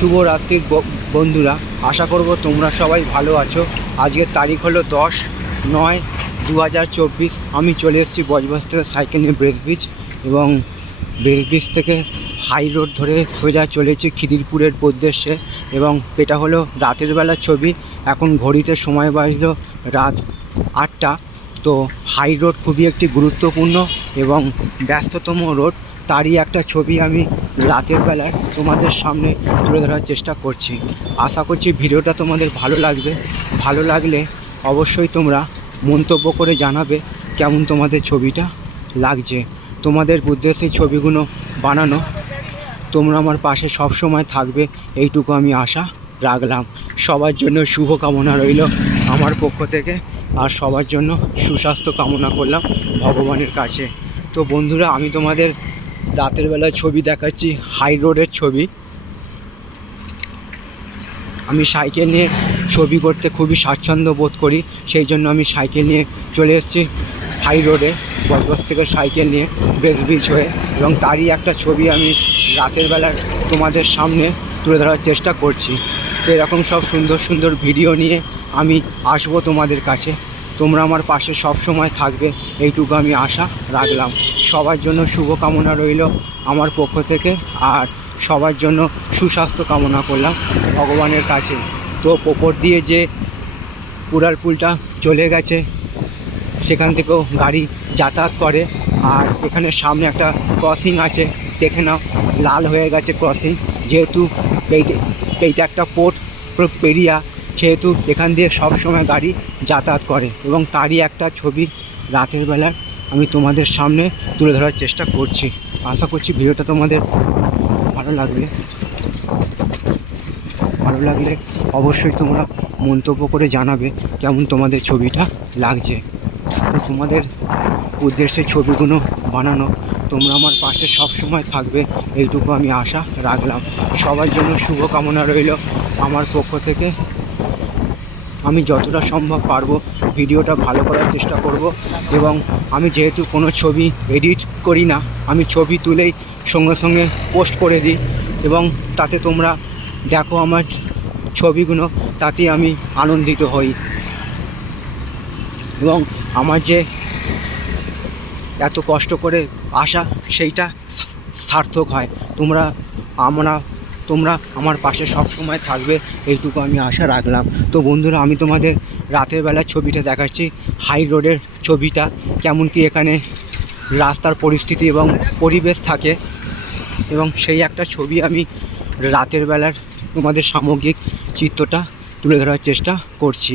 শুভ রাত্রির বন্ধুরা। আশা করব তোমরা সবাই ভালো আছো। আজকের তারিখ হলো দশ নয় দু আমি চলে এসেছি বজবাস থেকে সাইকেল নিয়ে ব্রেস এবং ব্রেস থেকে হাই রোড ধরে সোজা চলেছি খিদিরপুরের উদ্দেশ্যে এবং এটা হলো রাতের বেলার ছবি। এখন ঘড়িতে সময় বাজলো রাত আটটা। তো হাই রোড খুবই একটি গুরুত্বপূর্ণ এবং ব্যস্ততম রোড। তারই একটা ছবি আমি রাতের বেলায় তোমাদের সামনে তুলে ধরার চেষ্টা করছি। আশা করছি ভিডিওটা তোমাদের ভালো লাগবে। ভালো লাগলে অবশ্যই তোমরা মন্তব্য করে জানাবে কেমন তোমাদের ছবিটা লাগছে। তোমাদের উদ্দেশ্যে ছবিগুলো বানানো। তোমরা আমার পাশে সব সময় থাকবে, এইটুকু আমি আশা রাখলাম। সবার জন্য শুভ কামনা রইল আমার পক্ষ থেকে আর সবার জন্য সুস্বাস্থ্য কামনা করলাম ভগবানের কাছে। তো বন্ধুরা, আমি তোমাদের রাতের বেলা ছবি দেখাচ্ছি হাই রোডের ছবি। আমি সাইকেল নিয়ে ছবি করতে খুবই স্বাচ্ছন্দ্য বোধ করি, সেই জন্য আমি সাইকেল নিয়ে চলে এসেছি হাই রোডে বজবজ থেকে সাইকেল নিয়ে ব্রেস ব্রিজ হয়ে। এবং তারই একটা ছবি আমি রাতের বেলা তোমাদের সামনে তুলে ধরার চেষ্টা করছি। এরকম সব সুন্দর সুন্দর ভিডিও নিয়ে আমি আসব তোমাদের কাছে। তোমরা আমার পাশে সব সময় থাকবে। এইটুকু আমি আশা রাখলাম। সবার জন্য শুভকামনা রইল আমার পক্ষ থেকে আর সবার জন্য সুস্বাস্থ্য কামনা করলাম ভগবানের কাছে। তো ওপর দিয়ে যে কুড়াল পুলটা চলে গেছে, সেখান থেকেও গাড়ি যাতায়াত করে। আর এখানে সামনে একটা ক্রসিং আছে, দেখে নাও, লাল হয়ে গেছে ক্রসিং যেহেতু এইটা একটা পোর্ট পেরিয়া। সেহেতু এখান দিয়ে সব সময় গাড়ি যাতায়াত করে এবং তারই একটা ছবি রাতের বেলার আমি তোমাদের সামনে তুলে ধরার চেষ্টা করছি। আশা করছি ভিডিওটা তোমাদের ভালো লাগবে। ভালো লাগলে অবশ্যই তোমরা মন্তব্য করে জানাবে কেমন তোমাদের ছবিটা লাগছে। তো তোমাদের উদ্দেশ্যে ছবিগুলো বানানো, তোমরা আমার পাশে সব সময় থাকবে এইটুকু আমি আশা রাখলাম। সবার জন্য শুভকামনা রইল আমার পক্ষ থেকে। আমি যতটা সম্ভব পারব ভিডিওটা ভালো করার চেষ্টা করব এবং আমি যেহেতু কোনো ছবি এডিট করি না, আমি ছবি তুলেই সঙ্গে সঙ্গে পোস্ট করে দিই এবং তাতে তোমরা দেখো আমার ছবিগুলো তাতে আমি আনন্দিত হই। এবং আমার যে এত কষ্ট করে আসা, সেইটা সার্থক হয়। তোমরা আমরা তোমরা আমার পাশে সব সময় থাকবে, এইটুকু আমি আশা রাখলাম। তো বন্ধুরা, আমি তোমাদের রাতের বেলার ছবিটা দেখাচ্ছি, হাই রোডের ছবিটা, কেমন কি এখানে রাস্তার পরিস্থিতি এবং পরিবেশ থাকে। এবং সেই একটা ছবি আমি রাতের বেলার তোমাদের সামগ্রিক চিত্রটা তুলে ধরার চেষ্টা করছি।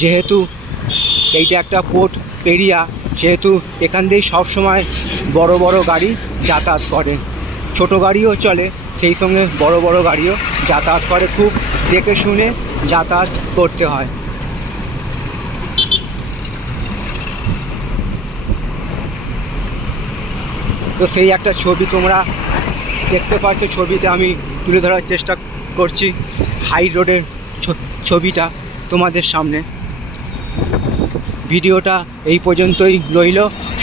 যেহেতু এইটা একটা পোর্ট এরিয়া সেহেতু এখান দিয়েই সবসময় বড় বড় গাড়ি যাতায়াত করে। ছোট গাড়িও চলে, সেই সঙ্গে বড় বড় গাড়িও যাতায়াত করে। খুব দেখে শুনে যাতায়াত করতে হয়। তো সেই একটা ছবি তোমরা দেখতে পাচ্ছ। ছবিতে আমি তুলে ধরার চেষ্টা করছি। হাই রোডের ছবিটা তোমাদের সামনে। ভিডিওটা এই পর্যন্তই রইল।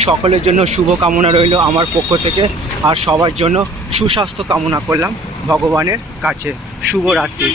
সকলের জন্য শুভ কামনা রইল আমার পক্ষ থেকে। আর সবার জন্য সুস্বাস্থ্য কামনা করলাম ভগবানের কাছে। শুভরাত্রি।